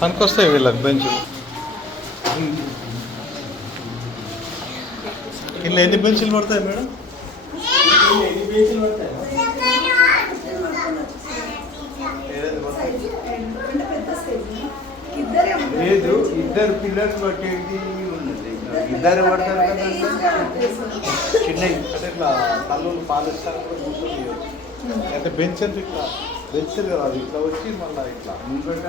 పనికొస్తాయి వీళ్ళకి బెంచులు. ఇలా ఎన్ని బెంచులు పడతాయి మేడం? ఎన్ని బెంచులు పడతాయి? లేదు, ఇద్దరు పిల్లలు పట్టేది ఉన్నది. ఇద్దరు పడతారు కదా చిన్న, అంటే ఇట్లా తల్లులు పాలిస్తారు కూడా కూర్చొని. అంటే బెంచ్ అంటే ఇట్లా బెంచ్ కాదు, ఇట్లా వచ్చి మళ్ళీ ఇట్లా ముంగట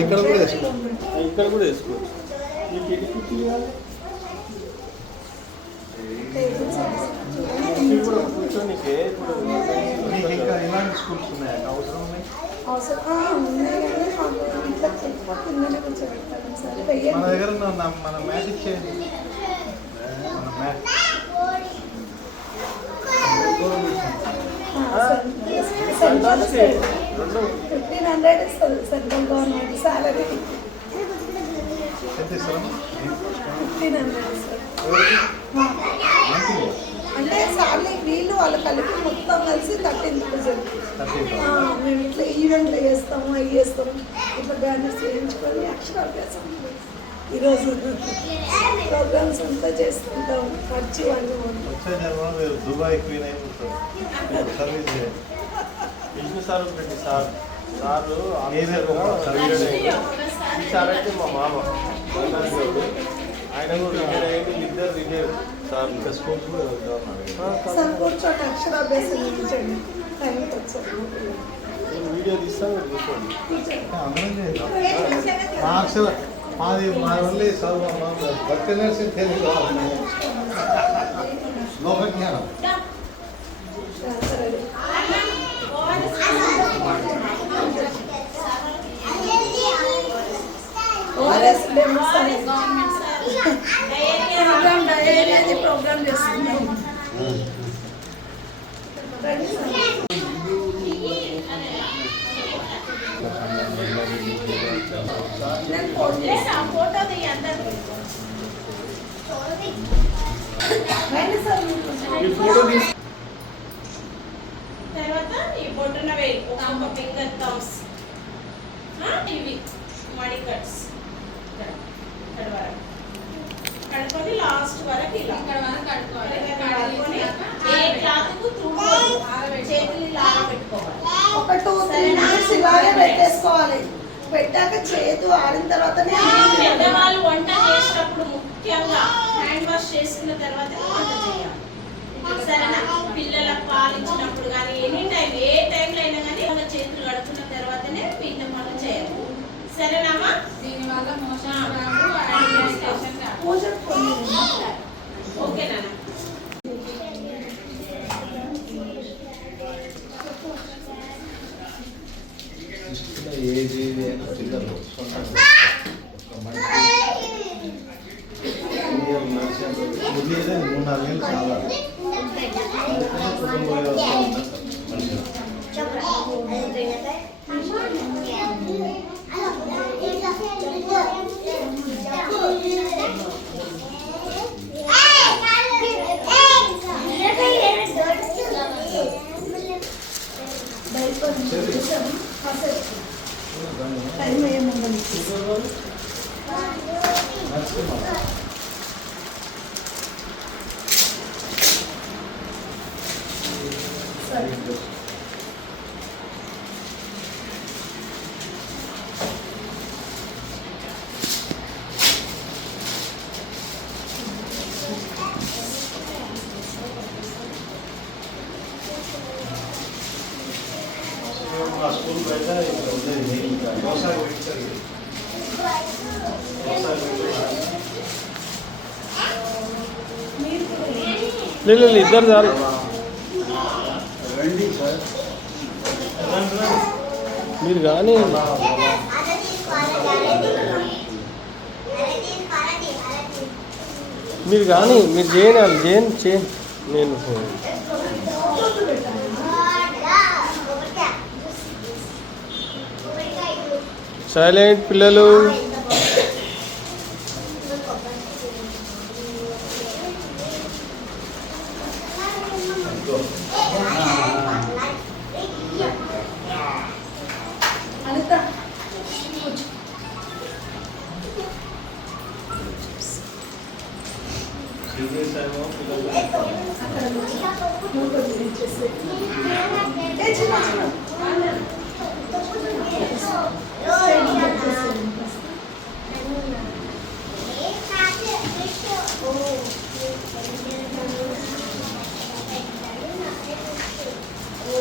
ఇక్కడ కూడా వేసుకో, ఇక్కడ కూడా వేసుకో. కూర్చోనికే ఇప్పుడు ఇంకా ఇలాంటి స్కూల్స్ ఉన్నాయండి, అవసరం ఉన్నాయి. మన దగ్గర మన మ్యాథ్ ఇచ్చేయండి, మన మ్యాథ్ 1500 ఇస్తుంది సెంట్రల్ గవర్నమెంట్ సాలరీ. ఎంత ఇస్తారమ్మా? 1500 ఇస్తారు. అంటే సార్లు వీళ్ళు వాళ్ళు కలిపి మొత్తం కలిసి 13,000. మేము ఇట్లా ఈవెంట్లు చేస్తాము, అవి చేస్తాము, ఇట్లా బ్యానర్స్ వేయించుకొని అక్షరాభ్యాసం ఈరోజు ప్రోగ్రామ్స్ అంతా చేసుకుంటాం. ఖర్చు అన్నీ Dubai queen service business sir ఉంటుంది. సార్ సారు ఈ సార్ అయితే మా మామ, ఆయన కూడా రిటైర్ అయ్యింది. ఇద్దరు రిటైర్ సార్. ఇంకా స్కూల్స్ కూడా సార్ కూర్చోండి, అక్షరాభ్యాసం చేయించండి. టైంకి వచ్చారు వీడియో తీస్తాను, చూసుకోండి. అందరం చేద్దాం. మాది మా వల్ల చదువు భక్తి నర్సింగ్ తెలుగు లోక జ్ఞానం. ప్రోగ్రామ్ చేస్తున్నాం. తర్వాత ఈ బొట్టున వేయి ఒక ఫింగర్ థంబ్స్, ఇవి మడి కట్స్ ఇక్కడ వరకు కడుక్కొని లాస్ట్ వరకు ఇలా ఇక్కడ వరకు కడుక్కోవాలి. కడుక్కొని ఏ క్లాత్కు చేతులు ఇలా పెట్టుకోవాలి. ఒక 2-3 మినిట్స్ ఇలాగే పెట్టేసుకోవాలి. పెట్టాక చేతు ఆరిన తర్వాతనే పెద్దవాళ్ళు వంట చేసేటప్పుడు ముఖ్యంగా హ్యాండ్ వాష్ చేసుకున్న తర్వాత వంట చేయాలి. సరేనా? పిల్లలకు పాలు ఇచ్చినప్పుడు కానీ ఎనీ టైం ఏ టైంలో అయినా కానీ ఒక చేతులు కడుక్కున్న తర్వాతనే మిగతా పనులు చేయాలి. సరేనామా? దీనివల్ల ఓకేనా? ఏజ్ పిల్లలు ఉద్యోగం 3-4 ఏళ్ళు చాలా కుటుంబ వ్యవస్థ టైం ఏముందని స్కూల్ బయట ఉండేది వ్యవసాయం లేదు ఇద్దరు చాలు. రండి సార్, మీరు కానీ మీరు చేయండి నేను సైలెంట్ పిల్లలు. అనిత అక్కడ నువ్వు కొంచెం ఇచ్చేసి ఏ చిన్న చిన్న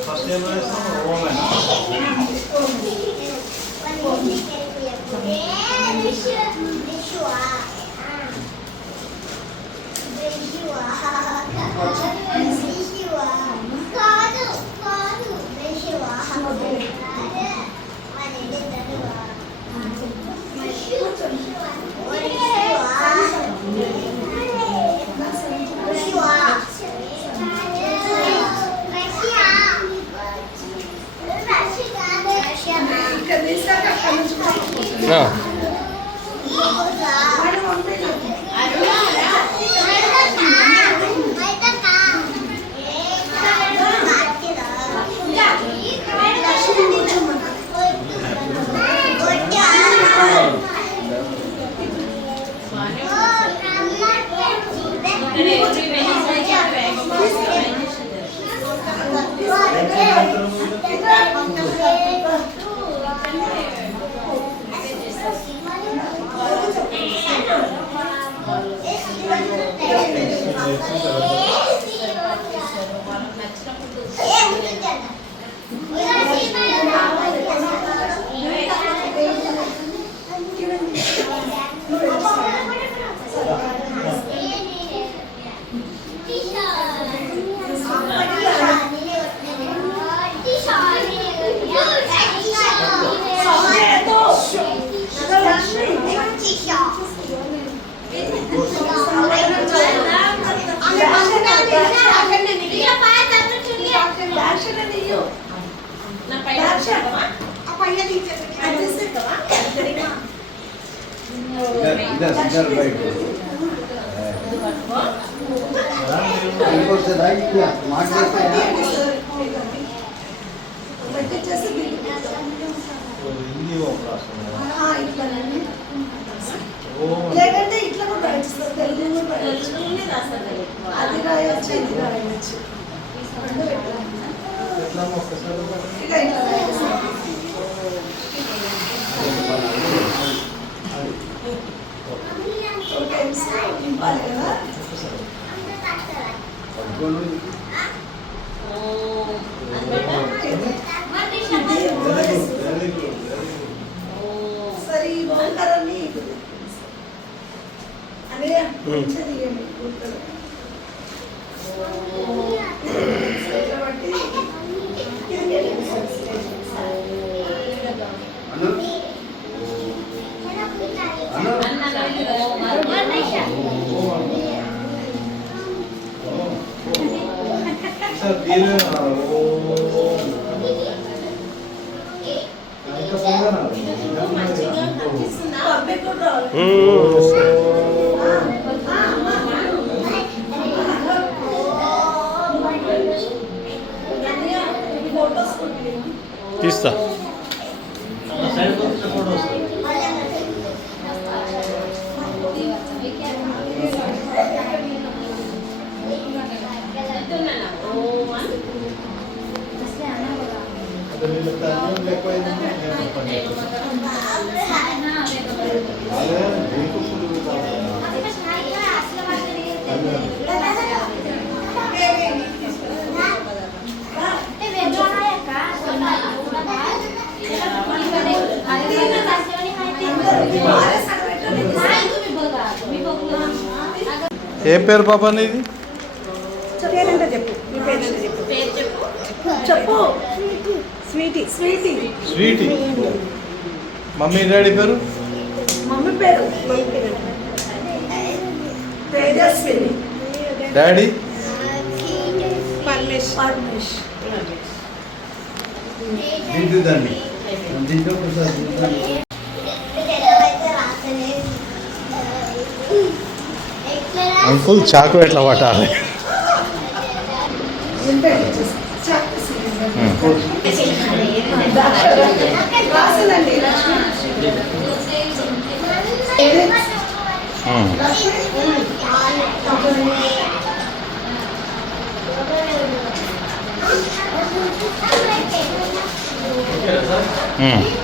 ఫస్ట్ ఏం వేస్తాం ఓమేనా ఇక్కడ తీసాక అక్కడ నుంచి మేడం పంపించండి. इधर बैठ इनको से राइट किया मार देते हैं हिंदी वो क्लास లేదంటే ఇట్లా కూడా రాయిస్తారు తెలుగు కూడా అది రాయొచ్చు ఇది రాయొచ్చు రెండు పెట్టాలి ఇట్లా ఇట్లా రాయొచ్చు నింపాలి కదా సరే ఈ ఓంకారాన్ని అనే మంచిది తీస్తా ఏ పేరు పాప నీది పేరంటే చెప్పు మీ పేరంటే చెప్పు చెప్పు sweetie sweetie sweetie mummy daddy పేరు మమ్మీ పేరు తేజస్విని డాడీ పరమేష్ పరమేష్ దిద్దుదండి దిద్దు అంకుల్ చాకు ఎట్లా పట్టాలి? రాసిందండి లక్ష్మి. Hmm.